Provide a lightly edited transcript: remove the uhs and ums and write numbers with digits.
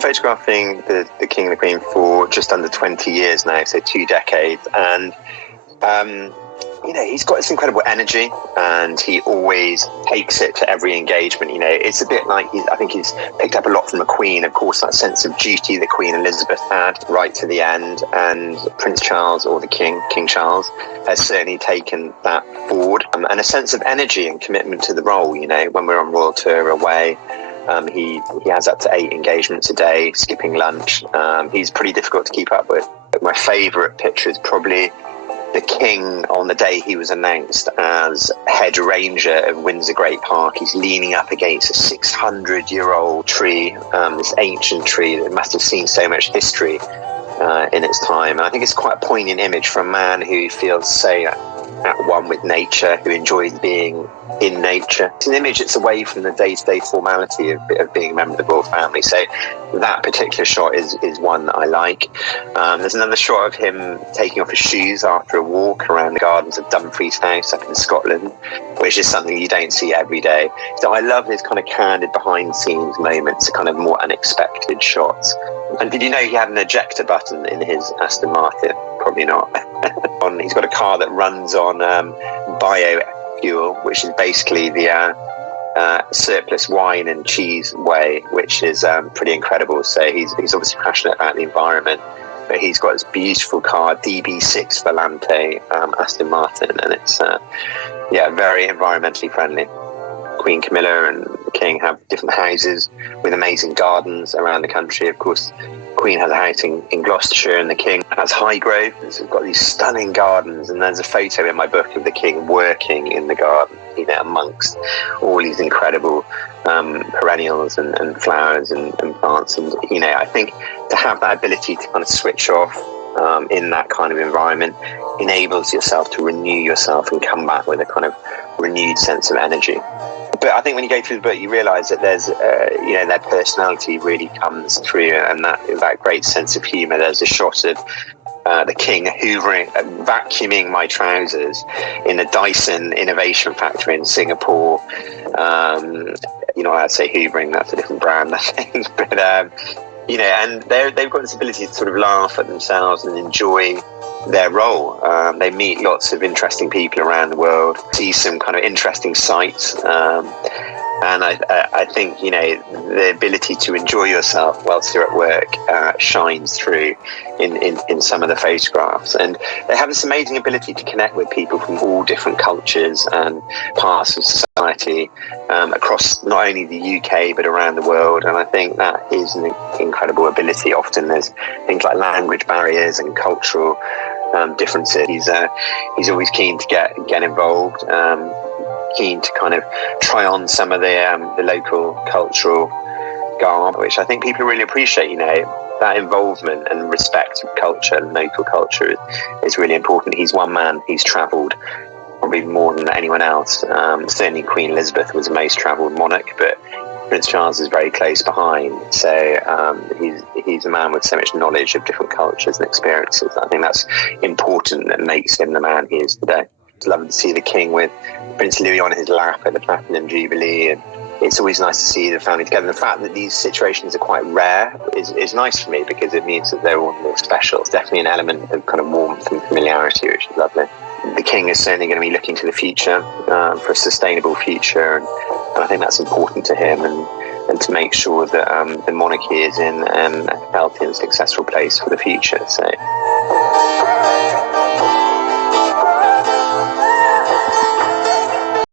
photographing the King and the Queen for just under 20 years now, so 2 decades, and he's got this incredible energy, and he always takes it to every engagement. It's a bit like I think he's picked up a lot from the Queen. Of course, that sense of duty that Queen Elizabeth had right to the end, and Prince Charles, or the King Charles, has certainly taken that forward, and a sense of energy and commitment to the role. When we're on royal tour away, he has up to 8 engagements a day, skipping lunch. He's pretty difficult to keep up with. My favourite picture is probably the King on the day he was announced as head ranger of Windsor Great Park. He's leaning up against a 600-year-old tree, this ancient tree that must have seen so much history in its time. And I think it's quite a poignant image for a man who feels so at one with nature, who enjoys being in nature. It's an image that's away from the day-to-day formality of being a member of the royal family. So that particular shot is one that I like. There's another shot of him taking off his shoes after a walk around the gardens of Dumfries House up in Scotland, which is something you don't see every day. So I love his kind of candid behind-the-scenes moments, kind of more unexpected shots. And did you know he had an ejector button in his Aston Martin? Probably not. He's got a car that runs on biofuel, which is basically the surplus wine and cheese way, which is pretty incredible. So he's obviously passionate about the environment, but he's got this beautiful car, DB6 Volante Aston Martin, and it's very environmentally friendly. Queen Camilla and the King have different houses with amazing gardens around the country. Of course, the Queen has a house in Gloucestershire, and the King has Highgrove. It's got these stunning gardens, and there's a photo in my book of the King working in the garden, amongst all these incredible perennials and flowers and plants. And I think to have that ability to kind of switch off in that kind of environment enables yourself to renew yourself and come back with a kind of renewed sense of energy. But I think when you go through the book, you realise that there's, their personality really comes through, and that great sense of humour. There's a shot of the King vacuuming my trousers in the Dyson Innovation Factory in Singapore. I'd say hoovering, that's a different brand, I think. But, and they've got this ability to sort of laugh at themselves and enjoy their role. They meet lots of interesting people around the world, see some kind of interesting sights, and I think the ability to enjoy yourself whilst you're at work shines through in some of the photographs. And they have this amazing ability to connect with people from all different cultures and parts of society across not only the UK but around the world. And I think that is an incredible ability. Often there's things like language barriers and cultural differences. He's always keen to get involved, keen to kind of try on some of the local cultural garb, which I think people really appreciate. That involvement and respect of culture and local culture is really important. He's one man, he's travelled probably more than anyone else. Certainly Queen Elizabeth was the most travelled monarch, but Prince Charles is very close behind. So he's a man with so much knowledge of different cultures and experiences. I think that's important, that makes him the man he is today. It's lovely to see the King with Prince Louis on his lap at the Platinum Jubilee, and it's always nice to see the family together. And the fact that these situations are quite rare is nice for me, because it means that they're all more special. It's definitely an element of kind of warmth and familiarity, which is lovely. The King is certainly going to be looking to the future for a sustainable future, and I think that's important to him, and to make sure that the monarchy is in a healthy and successful place for the future. So